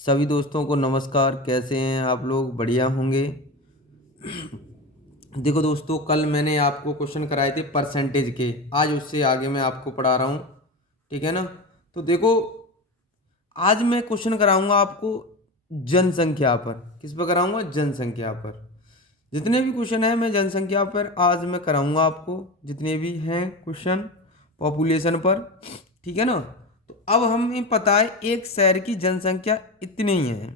सभी दोस्तों को नमस्कार। कैसे हैं आप लोग? बढ़िया होंगे। देखो दोस्तों, कल मैंने आपको क्वेश्चन कराए थे परसेंटेज के। आज उससे आगे मैं आपको पढ़ा रहा हूँ। ठीक है ना? तो देखो, आज मैं क्वेश्चन कराऊंगा आपको जनसंख्या पर। किस पर कराऊंगा? जनसंख्या पर। जितने भी क्वेश्चन हैं मैं जनसंख्या पर आज मैं कराऊंगा आपको, जितने भी हैं क्वेश्चन पॉपुलेशन पर। ठीक है ना? तो अब हमें पता है एक शहर की जनसंख्या इतनी ही है।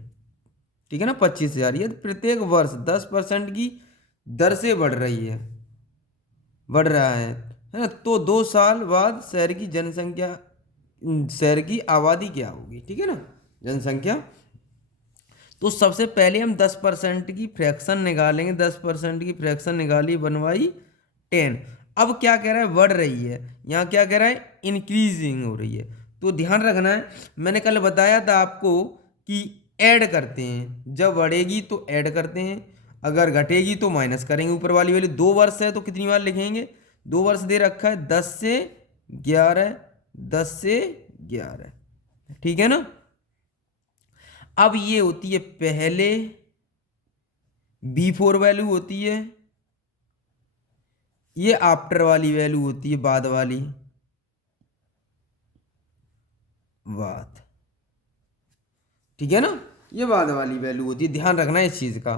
ठीक है ना? 25,000। ये प्रत्येक वर्ष 10% की दर से बढ़ रही है, बढ़ रहा है ना? तो 2 साल बाद शहर की जनसंख्या, शहर की आबादी क्या होगी? ठीक है ना? जनसंख्या। तो सबसे पहले हम 10% की फ्रैक्शन निकालेंगे। 10% की फ्रैक्शन निकाली, बनवाई 10। अब क्या कह रहा है? बढ़ रही है। यहाँ क्या कह रहा है? इंक्रीजिंग हो रही है। तो ध्यान रखना है, मैंने कल बताया था आपको कि ऐड करते हैं। जब बढ़ेगी तो ऐड करते हैं, अगर घटेगी तो माइनस करेंगे। ऊपर वाली वैल्यू 2 वर्ष है तो कितनी बार लिखेंगे? 2 वर्ष दे रखा है, 10 से 11। 10 से 11। ठीक है ना? अब ये होती है पहले, B4 वैल्यू होती है। ये आफ्टर वाली वैल्यू होती है, बाद वाली। बाद। ठीक है ना? ये बाद वाली वैल्यू होती है, ध्यान रखना है इस चीज का।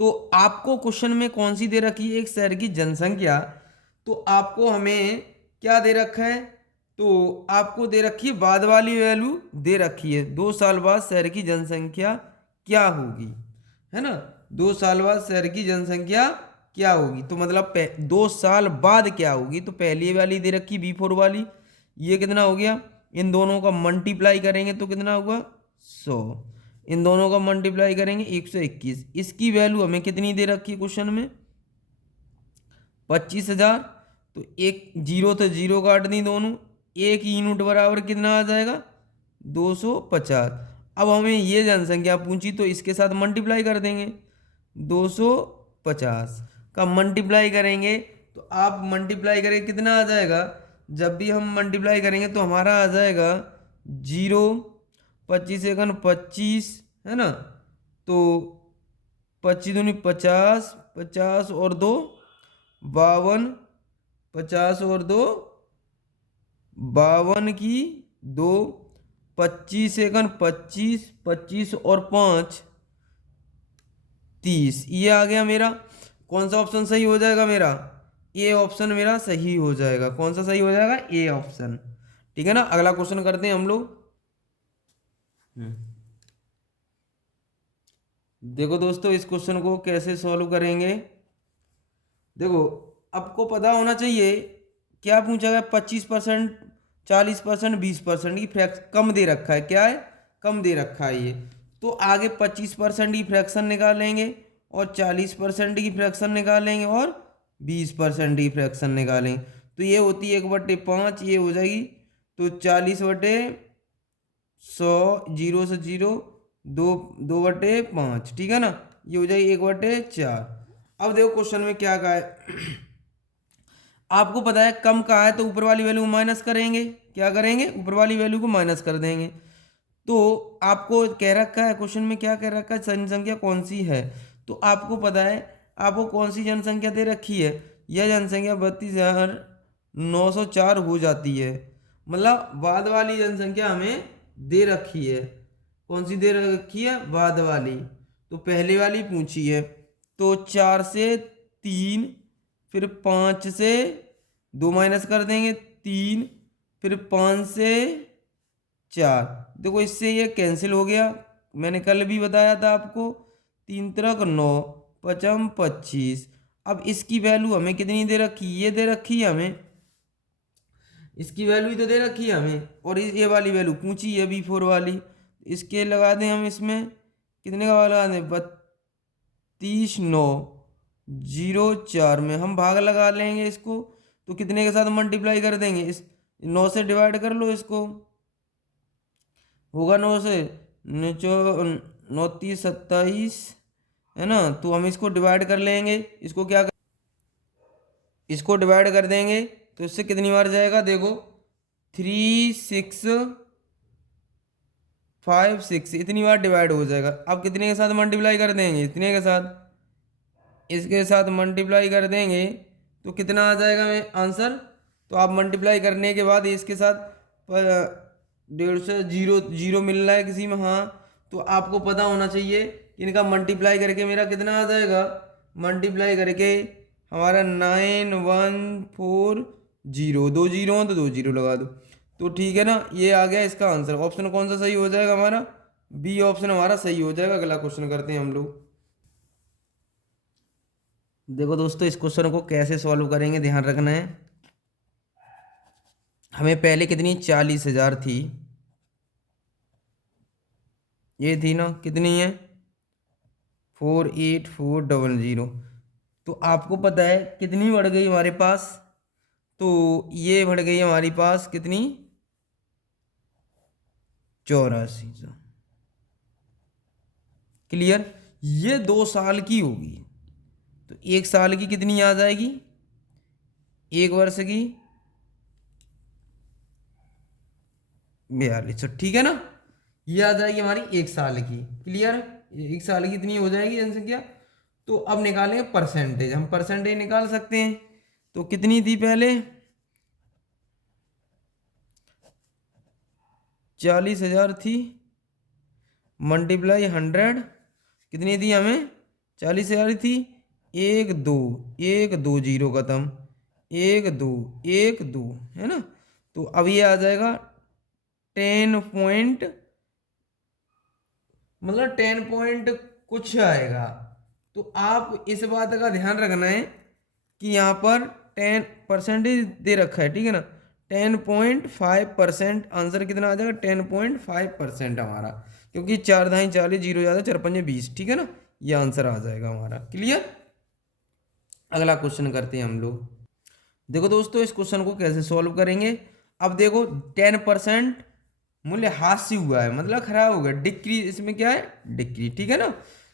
तो आपको क्वेश्चन में कौन सी दे रखी है? एक शहर की जनसंख्या। तो आपको हमें क्या दे रखा है? तो आपको दे रखी है बाद वाली वैल्यू दे रखी है। 2 साल बाद शहर की जनसंख्या क्या होगी? है ना? 2 साल बाद शहर की जनसंख्या क्या होगी? तो मतलब 2 साल बाद क्या होगी? तो पहली वाली दे रखी B4 वाली। ये कितना हो गया? इन दोनों का मल्टीप्लाई करेंगे तो कितना होगा? 100। इन दोनों का मल्टीप्लाई करेंगे 121। इसकी वैल्यू हमें कितनी दे रखी है क्वेश्चन में? 25,000। तो एक जीरो तो जीरो काट दी दोनों। एक यूनिट बराबर कितना आ जाएगा? 250। अब हमें ये जनसंख्या पूछी तो इसके साथ मल्टीप्लाई कर देंगे। 250 का मल्टीप्लाई करेंगे तो आप मल्टीप्लाई करेंगे कितना आ जाएगा? जब भी हम मल्टीप्लाई करेंगे तो हमारा आ जाएगा जीरो। 25 है ना? तो 25 दूनी 50, 50 और 2 52। 50 और 2 52 की 2। 25 25 और 5 30। ये आ गया मेरा। कौन सा ऑप्शन सही हो जाएगा मेरा? ए ऑप्शन मेरा सही हो जाएगा। कौन सा सही हो जाएगा? A option. ठीक है ना? अगला क्वेश्चन करते हैं हम लोग। देखो दोस्तों, इस क्वेश्चन को कैसे सॉल्व करेंगे? देखो, आपको पता होना चाहिए क्या पूछा गया। 25%, 40%, 20% की फ्रैक्शन कम दे रखा है। क्या है? कम दे रखा है ये। तो आगे 25% की फ्रैक्शन निकालेंगे, और 40% की फ्रैक्शन निकालेंगे, और 20% की फ्रैक्शन निकालेंगे। तो ये होती है 1/5, ये हो जाएगी। तो 40/100। जीरो से जीरो, दो, 2/5। ठीक है ना? ये हो जाएगी 1/4। अब देखो क्वेश्चन में क्या कहा है। आपको पता है कम कहा है तो ऊपर वाली वैल्यू को माइनस करेंगे। क्या करेंगे? ऊपर वाली वैल्यू को माइनस कर देंगे। तो आपको कह रखा है क्वेश्चन में, क्या कह रखा है? जनसंख्या कौन सी है? तो आपको पता है आपको कौन सी जनसंख्या दे रखी है? यह जनसंख्या 32,904 हो जाती है। मतलब बाद वाली जनसंख्या हमें दे रखी है। कौन सी दे रखी है? बाद वाली। तो पहले वाली पूछी है। तो 4 से 3, फिर 5 से 2 माइनस कर देंगे 3, फिर 5 से 4। देखो इससे ये कैंसिल हो गया। मैंने कल भी बताया था आपको, 3 3 9, 55 25। अब इसकी वैल्यू हमें कितनी दे रखी? ये दे रखी है हमें। इसकी वैल्यू ही तो दे रखी है हमें, और ये वाली वैल्यू पूछी है B4 वाली। इसके लगा दें हम इसमें, कितने का लगा दें? 32,904 में हम भाग लगा लेंगे इसको। तो कितने के साथ मल्टीप्लाई कर देंगे? इस 9 से डिवाइड कर लो इसको। होगा 9 से, 9 9 30 27। है ना? तो हम इसको डिवाइड कर लेंगे। इसको क्या कर, इसको डिवाइड कर देंगे तो इससे कितनी बार जाएगा? देखो, 3 6 5 6 इतनी बार डिवाइड हो जाएगा। अब कितने के साथ मल्टीप्लाई कर देंगे, इतने के साथ, इसके साथ मल्टीप्लाई कर देंगे तो कितना आ जाएगा में आंसर। तो आप मल्टीप्लाई करने के बाद इसके साथ 150 जीरो जीरो मिल रहा है किसी में, हाँ, तो आपको पता होना चाहिए कि इनका मल्टीप्लाई करके मेरा कितना आ जाएगा। मल्टीप्लाई करके हमारा 9140, 2 जीरो हो तो 2 जीरो लगा दो, तो ठीक है ना, ये आ गया इसका आंसर। ऑप्शन कौन सा सही हो जाएगा हमारा, बी ऑप्शन हमारा सही हो जाएगा। अगला क्वेश्चन करते हैं हम लोग। देखो दोस्तों, इस क्वेश्चन को कैसे सॉल्व करेंगे ध्यान रखना है। हमें पहले कितनी 40,000 थी, ये थी ना, कितनी है 48400। तो आपको पता है कितनी बढ़ गई हमारे पास, तो ये बढ़ गई हमारी पास कितनी 8400। क्लियर, ये 2 साल की होगी, तो 1 साल की कितनी आ जाएगी, 1 वर्ष की 4200, ठीक है ना, ये आ जाएगी हमारी 1 साल की। क्लियर, 1 साल की इतनी हो जाएगी जनसंख्या। तो अब निकालेंगे परसेंटेज, हम परसेंटेज निकाल सकते हैं। तो कितनी थी पहले 40,000 थी, मल्टीप्लाई 100, कितनी थी हमें 40,000 थी, 1 2 1 2 जीरो खत्म, 1 2 1 2, है ना। तो अब ये आ जाएगा 10 पॉइंट, मतलब 10 पॉइंट कुछ आएगा। तो आप इस बात का ध्यान रखना है कि यहाँ पर 10% दे रखा है, ठीक है ना, 10.5% आंसर कितना आ जाएगा 10.5% हमारा, क्योंकि 4 दाई 40, जीरो ज़्यादा 4 पंजे 20, ठीक है ना, ये आंसर आ जाएगा हमारा। क्लियर, अगला क्वेश्चन करते हैं हम लोग। देखो दोस्तों, इस क्वेश्चन को कैसे सॉल्व करेंगे। अब देखो 10% मूल्य हाथ से हुआ है, मतलब खराब हो गया, डिक्रीज, इसमें क्या है डिक्रीज, ठीक है ना।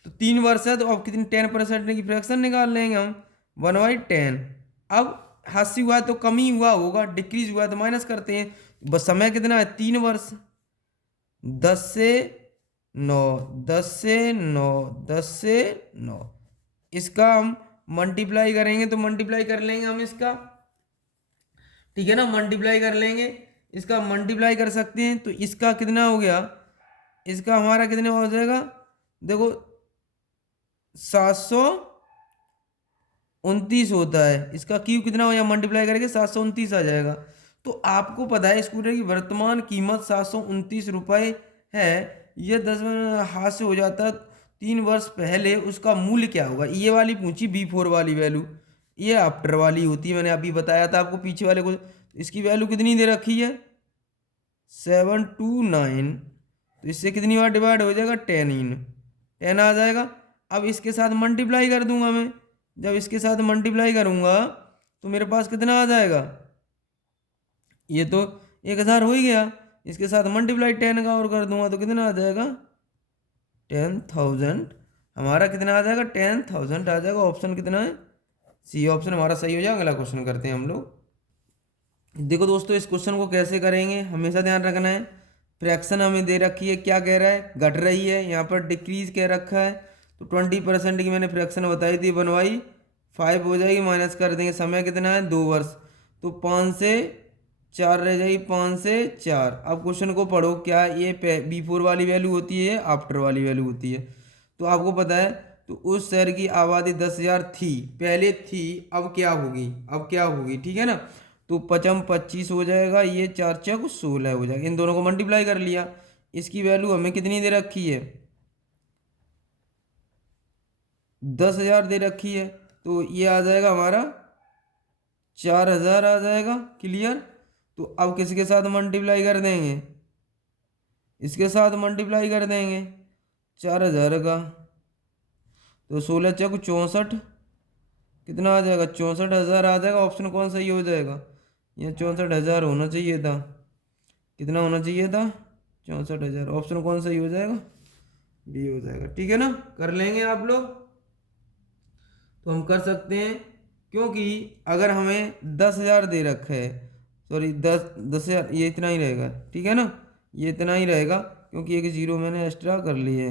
तो 3 वर्ष है, तो अब कितनी 10% की फ्रैक्शन निकाल लेंगे हम, 1/10। अब हाथ से हुआ है तो कम ही हुआ होगा, डिक्रीज हुआ है तो माइनस करते हैं। बस समय कितना है 3 वर्ष, 10 से 9, 10 से 9, 10 से 9, इसका हम मल्टीप्लाई करेंगे तो मल्टीप्लाई कर लेंगे हम इसका, ठीक है ना, मल्टीप्लाई कर लेंगे, इसका मल्टीप्लाई कर सकते हैं। तो इसका कितना हो गया, इसका हमारा कितने हो जाएगा, देखो 729 होता है, इसका क्यू कितना हो जाएगा, मल्टीप्लाई करके 729 आ जाएगा। तो आपको पता है स्कूटर की वर्तमान कीमत 729 रुपये है। यह 10 हाथ से हो जाता 3 वर्ष पहले, उसका मूल्य क्या होगा। ये वाली पूछी B4 वाली वैल्यू, ये आफ्टर वाली होती है, मैंने अभी बताया था आपको पीछे वाले को। इसकी वैल्यू कितनी दे रखी है 729, तो इससे कितनी बार डिवाइड हो जाएगा 10 आ जाएगा। अब इसके साथ मल्टीप्लाई कर दूंगा मैं, जब इसके साथ मल्टीप्लाई करूंगा तो मेरे पास कितना आ जाएगा, ये तो 1000 हो ही गया, इसके साथ मल्टीप्लाई 10 का और कर दूंगा तो कितना आ जाएगा 10,000, हमारा कितना आ जाएगा 10,000 आ जाएगा। ऑप्शन कितना है, सी ऑप्शन हमारा सही हो जाएगा। अगला क्वेश्चन करते हैं हम लोग। देखो दोस्तों, इस क्वेश्चन को कैसे करेंगे हमेशा ध्यान रखना है। फ्रैक्शन हमें दे रखी है, क्या कह रहा है घट रही है, यहाँ पर डिक्रीज कह रखा है। तो 20% की मैंने फ्रैक्शन बताई थी, बनवाई 5 हो जाएगी, माइनस कर देंगे। समय कितना है 2 वर्ष, तो 5 से 4 रह जाएगी, 5 से 4। अब क्वेश्चन को पढ़ो, क्या ये B4 वाली वैल्यू होती है, आफ्टर वाली वैल्यू होती है। तो आपको पता है, तो उस शहर की आबादी 10,000 थी, पहले थी, अब क्या होगी, अब क्या होगी, ठीक है ना। तो 5 25 हो जाएगा, ये 4 चौक 16 हो जाएगा। इन दोनों को मल्टीप्लाई कर लिया, इसकी वैल्यू हमें कितनी दे रखी है 10,000 दे रखी है, तो ये आ जाएगा हमारा 4,000 आ जाएगा। क्लियर, तो अब किसके साथ मल्टीप्लाई कर देंगे, इसके साथ मल्टीप्लाई कर देंगे 4,000 का, तो 16 चौक 64, कितना आ जाएगा 64,000 आ जाएगा। ऑप्शन कौन सही हो जाएगा, ये 64,000 होना चाहिए था, कितना होना चाहिए था 64,000। ऑप्शन कौन सही हो जाएगा, बी हो जाएगा, ठीक है ना। कर लेंगे आप लोग, तो हम कर सकते हैं, क्योंकि अगर हमें 10,000 दे रखा है, सॉरी 10,000, ये इतना ही रहेगा, ठीक है ना, ये इतना ही रहेगा, क्योंकि एक जीरो मैंने एक्स्ट्रा कर ली है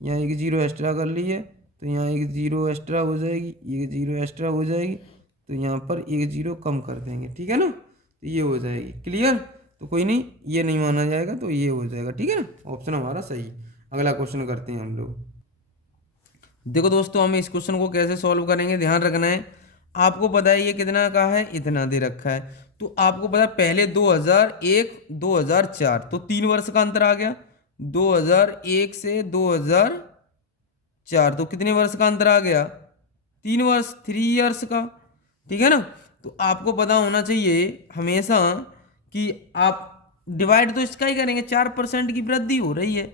यहाँ एक जीरो एक्स्ट्रा कर ली है, तो यहाँ एक जीरो एक्स्ट्रा हो जाएगी, एक जीरो एक्स्ट्रा हो जाएगी, तो यहाँ पर एक जीरो कम कर देंगे, ठीक है ना। तो ये हो जाएगी क्लियर। तो कोई नहीं, ये नहीं माना जाएगा, तो ये हो जाएगा, ठीक है ना, ऑप्शन हमारा सही। अगला क्वेश्चन करते हैं हम लोग। देखो दोस्तों, हम इस क्वेश्चन को कैसे सॉल्व करेंगे, ध्यान रखना है। आपको पता है ये कितना का है, इतना दे रखा है, तो आपको पता है पहले 2001 2004, तो 3 वर्ष का अंतर आ गया। 2001 से 2004, तो कितने वर्ष का अंतर आ गया, 3 वर्ष, 3 ईयर्स का, ठीक है ना। तो आपको पता होना चाहिए हमेशा कि आप डिवाइड तो इसका ही करेंगे, 4% की वृद्धि हो रही है।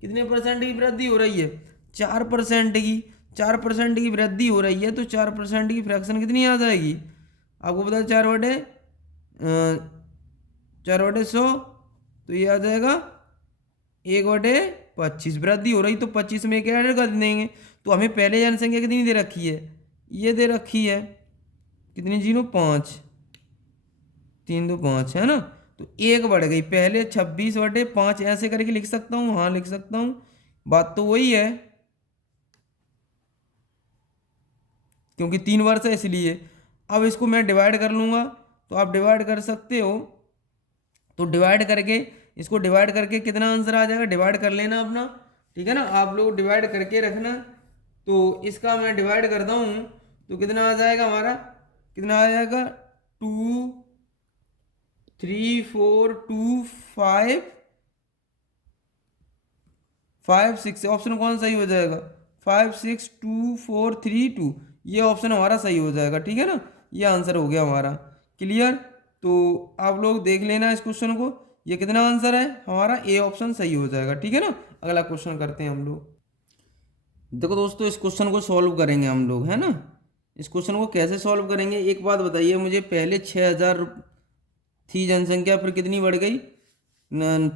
कितने परसेंट की वृद्धि हो रही है, 4% की। 4% की वृद्धि हो रही है, तो 4% की फ्रैक्शन कितनी आ जाएगी, आपको पता है 4/100, तो ये आ जाएगा 1/25। वृद्धि हो रही तो 25 में क्या ऐड कर देंगे। तो हमें पहले जनसंख्या कितनी दे रखी है, ये दे रखी है कितनी, 0.5, 3 2 5 है ना। तो 1 बढ़ गई, पहले 26/5 ऐसे करके लिख सकता हूँ, हाँ लिख सकता हूँ, बात तो वही है, क्योंकि 3 वर्ष है इसलिए। अब इसको मैं डिवाइड कर लूँगा, तो आप डिवाइड कर सकते हो, तो डिवाइड करके, इसको डिवाइड करके कितना आंसर आ जाएगा, डिवाइड कर लेना अपना, ठीक है ना, आप लोग डिवाइड करके रखना। तो इसका मैं डिवाइड करता हूँ, तो कितना आ जाएगा हमारा, कितना आ जाएगा, 2 3 4 2 5 5 6, ऑप्शन कौन सही हो जाएगा, 5 6 2 4 3 2, ये ऑप्शन हमारा सही हो जाएगा, ठीक है ना। ये आंसर हो गया हमारा क्लियर। तो आप लोग देख लेना इस क्वेश्चन को, ये कितना आंसर है हमारा, ए ऑप्शन सही हो जाएगा, ठीक है ना। अगला क्वेश्चन करते हैं हम लोग। देखो दोस्तों, इस क्वेश्चन को सॉल्व करेंगे हम लोग, है ना। इस क्वेश्चन को कैसे सॉल्व करेंगे, एक बात बताइए मुझे, पहले 6,000 थी जनसंख्या, फिर कितनी बढ़ गई,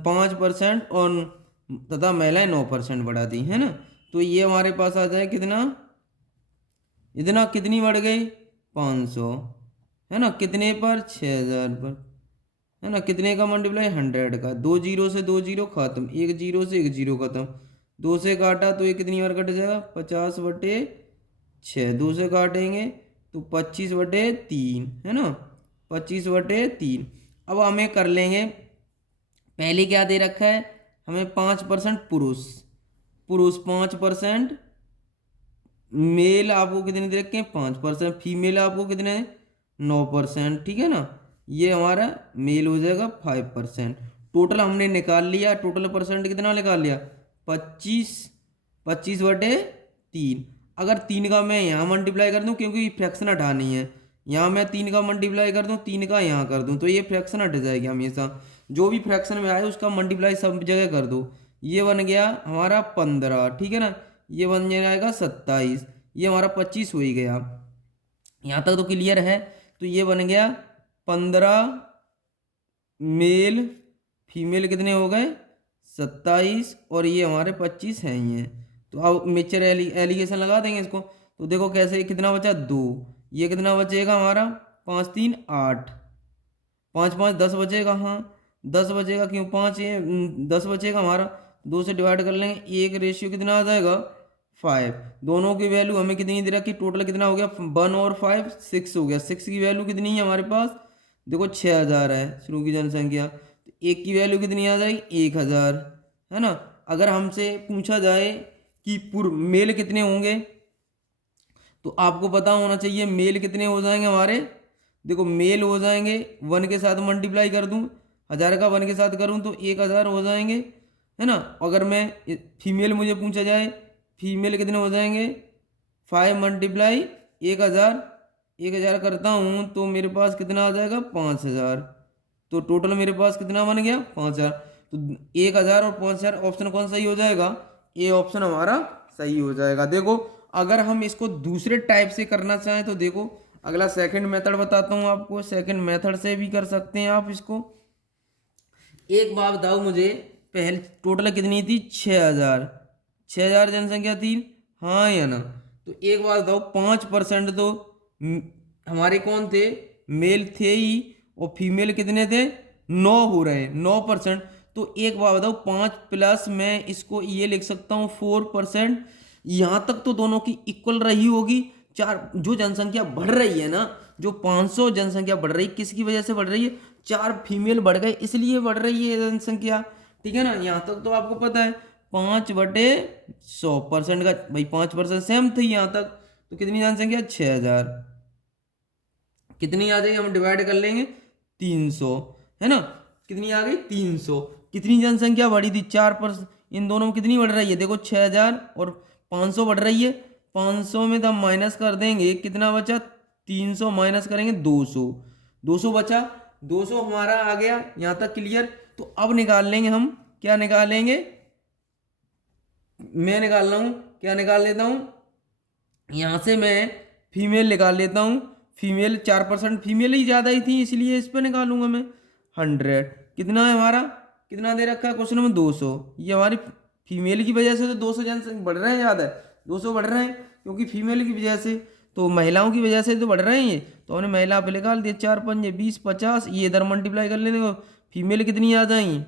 5%, और तथा महिलाएं 9% बढ़ा दी, है ना। तो ये हमारे पास आ जाए कितना, इतना कितनी बढ़ गई, 500, है ना, कितने पर, 6,000 पर, है ना, कितने का मल्टीप्लाई, 100 का। 2 जीरो से 2 जीरो खत्म, 1 जीरो से 1 जीरो खत्म, 2 से काटा तो ये कितनी बार कट जाएगा, 50/6, 2 से काटेंगे तो 25/3, है ना, 25/3। अब हमें कर लेंगे, पहले क्या दे रखा है हमें, 5% पुरुष, 5%, मेल आपको कितने दे रखे हैं, 5%, फीमेल आपको कितने, 9%, ठीक है ना। ये हमारा मेल हो जाएगा 5%। टोटल हमने निकाल लिया, टोटल परसेंट कितना निकाल लिया, 25/3। अगर 3 का मैं यहाँ मल्टीप्लाई कर दूँ, क्योंकि फ्रैक्शन हटानी है, यहाँ मैं 3 का मल्टीप्लाई कर दूँ, 3 का यहाँ कर दूँ, तो ये फ्रैक्शन हट जाएगी हमेशा। जो भी फ्रैक्शन में आए उसका मल्टीप्लाई सब जगह कर दो। ये बन गया हमारा 15, ठीक है ना, ये बन जाएगा 27, ये हमारा 25 हो ही गया। यहाँ तक तो क्लियर है। तो ये बन गया 15 मेल, फीमेल कितने हो गए, 27, और ये हमारे 25 हैं ही हैं। तो अब मिक्सचर एलिगेशन लगा देंगे इसको। तो देखो कैसे, कितना बचा, 2, ये कितना बचेगा हमारा, 5 3 8, 5 5 10 बचेगा, हाँ 10 बचेगा, क्यों 5 ये 10 बचेगा हमारा, 2 से डिवाइड कर लेंगे, एक रेशियो कितना आ जाएगा, 5। दोनों की वैल्यू हमें कितनी दे रखी, टोटल कितना हो गया, 1 और 5 6 हो गया। 6 की वैल्यू कितनी है हमारे पास, देखो 6,000 है शुरू की जनसंख्या, तो 1 की वैल्यू कितनी आ जाएगी, 1,000, है ना। अगर हमसे पूछा जाए कि मेल कितने होंगे, तो आपको पता होना चाहिए मेल कितने हो जाएंगे हमारे। देखो मेल हो जाएंगे, 1 के साथ मल्टीप्लाई कर दूं, 1000 का 1 के साथ करूं तो 1000 हो जाएंगे, है ना। अगर मैं फीमेल मुझे पूछा जाए, फीमेल कितने हो जाएंगे, 5 मल्टीप्लाई 1000, 1000 करता हूँ तो मेरे पास कितना आ जाएगा, 5000। तो टोटल मेरे पास कितना बन गया, 5000। तो 1000 और 5000, ऑप्शन कौन सही हो जाएगा, ए ऑप्शन हमारा सही हो जाएगा। देखो अगर हम इसको दूसरे टाइप से करना चाहें तो देखो, अगला सेकंड मेथड बताता हूँ आपको, सेकंड मेथड से भी कर सकते हैं आप इसको। एक बात बताओ मुझे, पहले टोटल कितनी थी, 6000, 6000 जनसंख्या थी, हाँ या ना। तो एक बात बताओ, 5% तो हमारे कौन थे, मेल थे ही, और फीमेल कितने थे, 9 हो रहे हैं, 9%। तो एक बात बताओ, 5 प्लस मैं इसको ये लिख सकता हूँ 4%। यहाँ तक तो दोनों की इक्वल रही होगी। चार जो जनसंख्या बढ़ रही है ना, जो 500 जनसंख्या बढ़ रही, किसकी वजह से बढ़ रही है? 4 फीमेल बढ़ गए इसलिए बढ़ रही है जनसंख्या, ठीक है ना। यहाँ तक तो आपको पता है। 5/100% का भाई 5% सेम थी यहाँ तक। तो कितनी जनसंख्या? 6000। कितनी आ जाएगी? हम डिवाइड कर लेंगे 300, है ना। कितनी आ गई? 300। कितनी जनसंख्या बढ़ी थी? 4%। इन दोनों में कितनी बढ़ रही है? देखो 6000 और 500 बढ़ रही है। 500 में तो हम माइनस कर देंगे, कितना बचा? 300 माइनस करेंगे 200। 200 बचा। 200 हमारा आ गया यहाँ तक क्लियर। तो अब निकाल लेंगे हम, क्या निकालेंगे? मैं निकाल रहा हूँ, क्या निकाल लेता हूँ यहाँ से? मैं फीमेल निकाल लेता हूँ। फीमेल 4% फीमेल ही ज़्यादा ही थी, इसलिए इस पर निकालूंगा मैं 100। कितना है हमारा? कितना दे रखा है क्वेश्चन में? 200। ये हमारी फीमेल की वजह से तो 200 जनसंख्या बढ़ रहे हैं, याद है? 200 बढ़ रहे हैं क्योंकि फीमेल की वजह से, तो महिलाओं की वजह से तो बढ़ रहे हैं ये। तो हमने महिला पे निकाल दिया। 4 5 20 50, ये इधर मल्टीप्लाई कर लेंगे। फीमेल कितनी आ जाएंगी?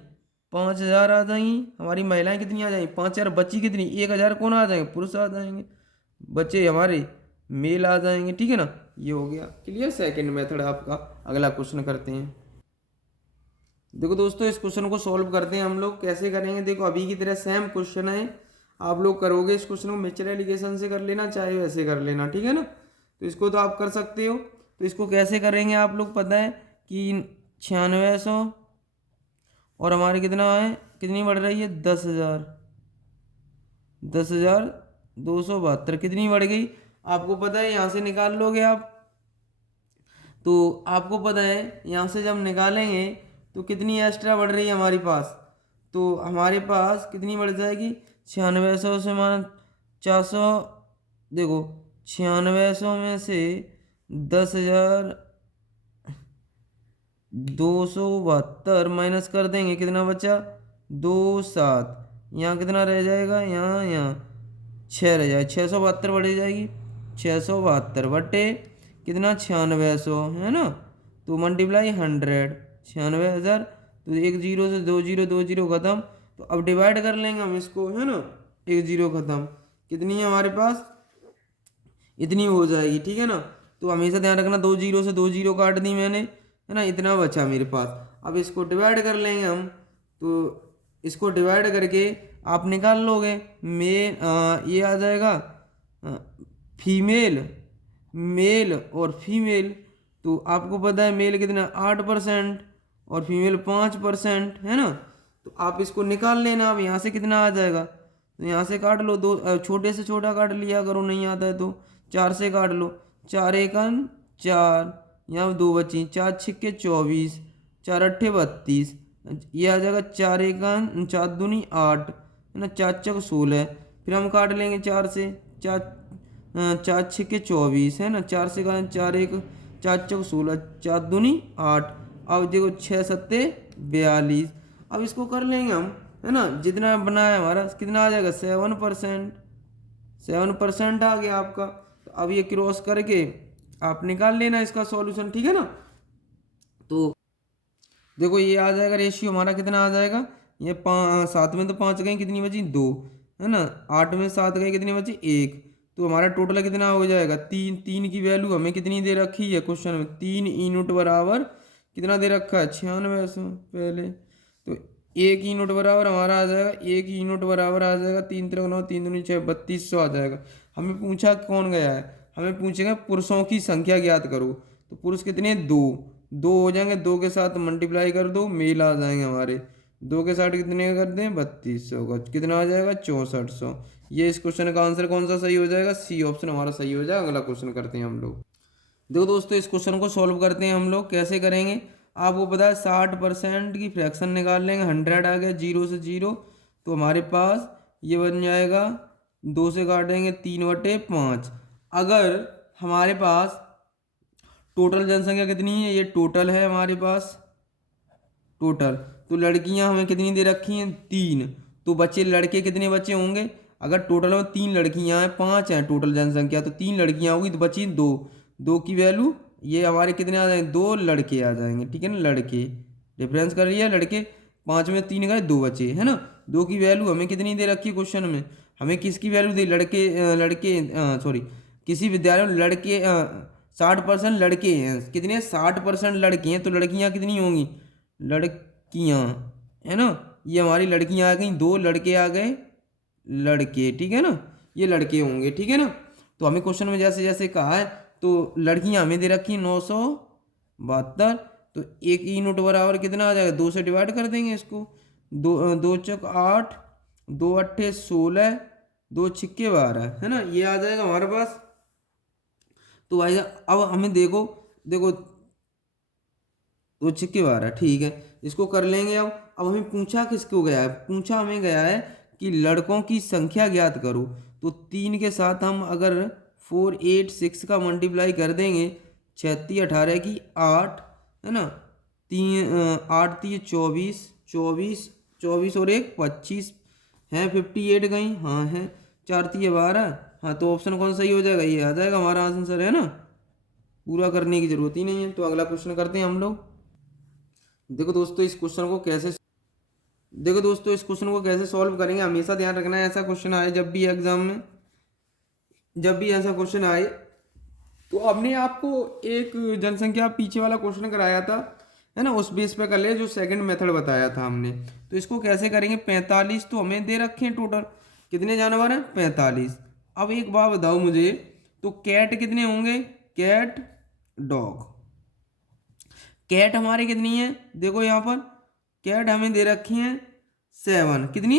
5000 आ जाएंगी। हमारी महिलाएं कितनी आ जाएंगी? 5000। बची कितनी? 1000 कौन आ जाएंगे? पुरुष आ जाएंगे। बच्चे हमारे मेल आ जाएंगे, ठीक है ना। ये हो गया क्लियर। सेकंड मेथड आपका। अगला क्वेश्चन करते हैं। देखो दोस्तों, इस क्वेश्चन को सॉल्व करते हैं हम लोग। कैसे करेंगे? देखो अभी की तरह सेम क्वेश्चन है, आप लोग करोगे इस क्वेश्चन को म्यूचुअल एलिगेशन से कर लेना, चाहे वैसे कर लेना, ठीक है ना। तो इसको तो आप कर सकते हो। तो इसको कैसे करेंगे आप लोग पता है कि 9600 और हमारे कितना है, कितनी बढ़ रही है? 10,000। 10,272 कितनी बढ़ गई? आपको पता है, यहाँ से निकाल लोगे आप। तो आपको पता है यहाँ से जब निकालेंगे तो कितनी एक्स्ट्रा बढ़ रही है हमारे पास? तो हमारे पास कितनी बढ़ जाएगी? 9600 से मान 400। देखो 9600 में से 10,272 माइनस कर देंगे, कितना बचा? 27। यहाँ कितना रह जाएगा? यहाँ 6 रह जाएगा। 672 बढ़ जाएगी। 672 बटे कितना? 9600, है ना। तो मल्टीप्लाई 100, 96,000। तो एक जीरो से दो जीरो, दो जीरो खत्म। तो अब डिवाइड कर लेंगे हम इसको, है ना। एक जीरो खत्म। कितनी है हमारे पास? इतनी हो जाएगी, ठीक है ना। तो हमेशा ध्यान रखना, दो जीरो से दो जीरो काट दी मैंने, है ना। इतना बचा मेरे पास। अब इसको डिवाइड कर लेंगे हम। तो इसको डिवाइड करके आप निकाल लोगे। ये आ जाएगा फीमेल, मेल और फीमेल। तो आपको पता है मेल कितना? 8% और फीमेल 5%, है ना। तो आप इसको निकाल लेना। अब यहाँ से कितना आ जाएगा? तो यहाँ से काट लो। दो छोटे से छोटा काट लिया करो, नहीं आता है तो 4 से काट लो। 4 एकन 4, यहाँ दो बची। 4 छिक्के 24, 4 अट्ठे 32। ये आ जाएगा 4 एकन 4 दूनी 8, है ना। 4 चक 16। फिर हम काट लेंगे 4 से। 4 छिक्के 24, है ना। 4 से काट 4 एक 4 चक 16, 4 दूनी 8। अब देखो 6 सत्ते 42। अब इसको कर लेंगे हम, है ना। जितना बना है हमारा कितना आ जाएगा? 7%। 7% आ गया आपका। तो अब ये क्रॉस करके आप निकाल लेना इसका सॉल्यूशन, ठीक है ना। तो देखो ये आ जाएगा रेशियो हमारा, कितना आ जाएगा? ये 7 में तो 5 गए, कितनी बची? 2, है ना। 8 में 7 गए, कितनी बची? 1। तो हमारा टोटल कितना हो जाएगा? 3। 3 की वैल्यू हमें कितनी दे रखी है क्वेश्चन में? 3 यूनिट बराबर कितना दे रखा है? 9600 पहले। तो 1 यूनिट बराबर हमारा आ जाएगा, 1 यूनिट बराबर आ जाएगा 3 3 9 3 दूनी 6 3200 आ जाएगा। हमें पूछा कौन गया है? हमें पूछेगा पुरुषों की संख्या ज्ञात करो। तो पुरुष कितने? 2। 2 हो जाएंगे, 2 के साथ मल्टीप्लाई कर दो, मेल आ जाएंगे हमारे। 2 के साथ कितने कर दें? 3200 का कितना आ जाएगा? 6400। ये इस क्वेश्चन का आंसर कौन सा सही हो जाएगा? सी ऑप्शन हमारा सही हो जाएगा। अगला क्वेश्चन करते हैं हम लोग। देखो दोस्तों, इस क्वेश्चन को सॉल्व करते हैं हम लोग। कैसे करेंगे? आपको पता है 60% की फ्रैक्शन निकाल लेंगे। 100 आ गया, 0 से 0। तो हमारे पास ये बन जाएगा, 2 से काटेंगे 3/5। अगर हमारे पास टोटल जनसंख्या कितनी है? ये टोटल है हमारे पास, टोटल। तो लड़कियां हमें कितनी दे रखी हैं? 3। तो बच्चे लड़के कितने बच्चे होंगे? अगर टोटल में 3 लड़कियां हैं, 5 हैं टोटल जनसंख्या, तो 3 लड़कियां होगी तो बची 2। 2 की वैल्यू ये हमारे कितने आ जाएंगे? 2 लड़के आ जाएंगे, ठीक है ना। लड़के डिफरेंस कर लिया, लड़के। 5 में 3 गए, 2 बचे, है ना। 2 की वैल्यू हमें कितनी दे रखी है क्वेश्चन में, हमें किसकी वैल्यू दे, सॉरी किसी विद्यालय में लड़के 60% लड़के हैं, कितने 60% लड़के हैं, तो लड़कियां कितनी होंगी, लड़कियां, है ना। ये हमारी लड़कियां आ गई, 2 लड़के आ गए, लड़के, ठीक है ना, ये लड़के होंगे, ठीक है ना। तो हमें क्वेश्चन में जैसे जैसे कहा है, तो लड़कियां हमें दे रखी 972, तो एक ई नोट बराबर कितना आ जाएगा, 2 से डिवाइड कर देंगे इसको, 2 चौक 8, 2 अट्ठे 16, 2 छिक्के 12, है ना, ये आ जाएगा हमारे पास। तो भाई अब हमें देखो देखो 2 छिक्के 12, ठीक है, इसको कर लेंगे। अब हमें पूछा किसको गया है, पूछा हमें गया है कि लड़कों की संख्या ज्ञात करो। तो 3 के साथ हम अगर 4 8 6 का मल्टीप्लाई कर देंगे, 36 18 की 8, है ना, 8 3 24, 24 और 1 25 है, 58 गई, हाँ है, 4 3 12, हाँ, तो ऑप्शन कौन सही हो जाएगा, ये आ जाएगा हमारा आंसर, है ना। पूरा करने की जरूरत ही नहीं है। तो अगला क्वेश्चन करते हैं हम लोग। देखो दोस्तों इस क्वेश्चन को कैसे सॉल्व करेंगे, हमेशा ध्यान रखना है, ऐसा क्वेश्चन आए जब भी एग्जाम में, जब भी ऐसा क्वेश्चन आए, तो हमने आपको एक जनसंख्या पीछे वाला क्वेश्चन कराया था, है ना, उस बेस पे कर ले, जो सेकंड मेथड बताया था हमने। तो इसको कैसे करेंगे, 45 तो हमें दे रखे हैं टोटल, कितने जानवर हैं, 45। अब एक बात बताओ मुझे, तो कैट कितने होंगे, कैट डॉग, कैट हमारे कितनी है, देखो यहाँ पर कैट हमें दे रखी है 7, कितनी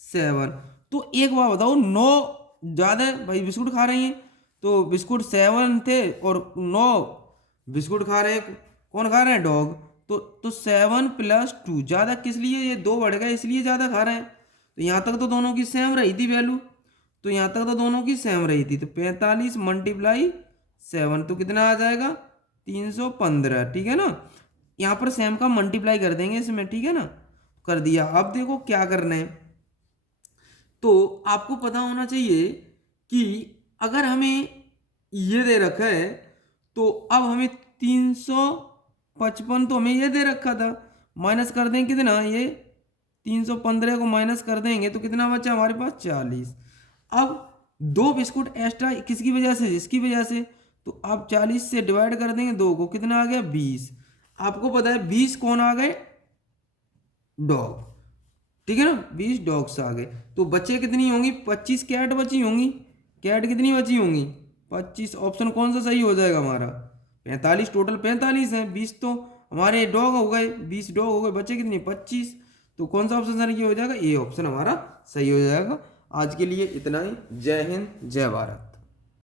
7। तो एक बात बताओ, 9 ज़्यादा भाई बिस्कुट खा रही हैं, तो बिस्कुट 7 थे और 9 बिस्कुट खा रहे हैं, कौन खा रहे हैं, डॉग। तो 7 + 2 ज़्यादा किस लिए, ये 2 बढ़ गए इसलिए ज़्यादा खा रहे हैं। तो यहाँ तक तो दोनों की सेम रही थी वैल्यू, तो यहाँ तक तो दोनों की सेम रही थी, तो 45 × 7 तो कितना आ जाएगा, 315, ठीक है ना। यहाँ पर सेम का मल्टीप्लाई कर देंगे इसमें, ठीक है ना, कर दिया। अब देखो क्या करना है, तो आपको पता होना चाहिए कि अगर हमें ये दे रखा है, तो अब हमें 355 तो हमें ये दे रखा था, माइनस कर देंगे कितना, ये 315 को माइनस कर देंगे तो कितना बचा हमारे पास, 40। अब 2 बिस्कुट एक्स्ट्रा किसकी वजह से, जिसकी वजह से, तो आप 40 से डिवाइड कर देंगे 2 को, कितना आ गया, 20। आपको पता है 20 कौन आ गए, डॉग, ठीक है ना, 20 डॉग्स आ गए। तो बच्चे कितनी होंगी, 25 कैट बची होंगी, कैट कितनी बची होंगी, 25। ऑप्शन कौन सा सही हो जाएगा हमारा, 45, टोटल 45 है, 20 तो हमारे डॉग हो गए, 20 डॉग हो गए, बच्चे कितनी 25। तो कौन सा ऑप्शन सही हो जाएगा, ये ऑप्शन हमारा सही हो जाएगा। आज के लिए इतना ही, जय हिंद जय भारत।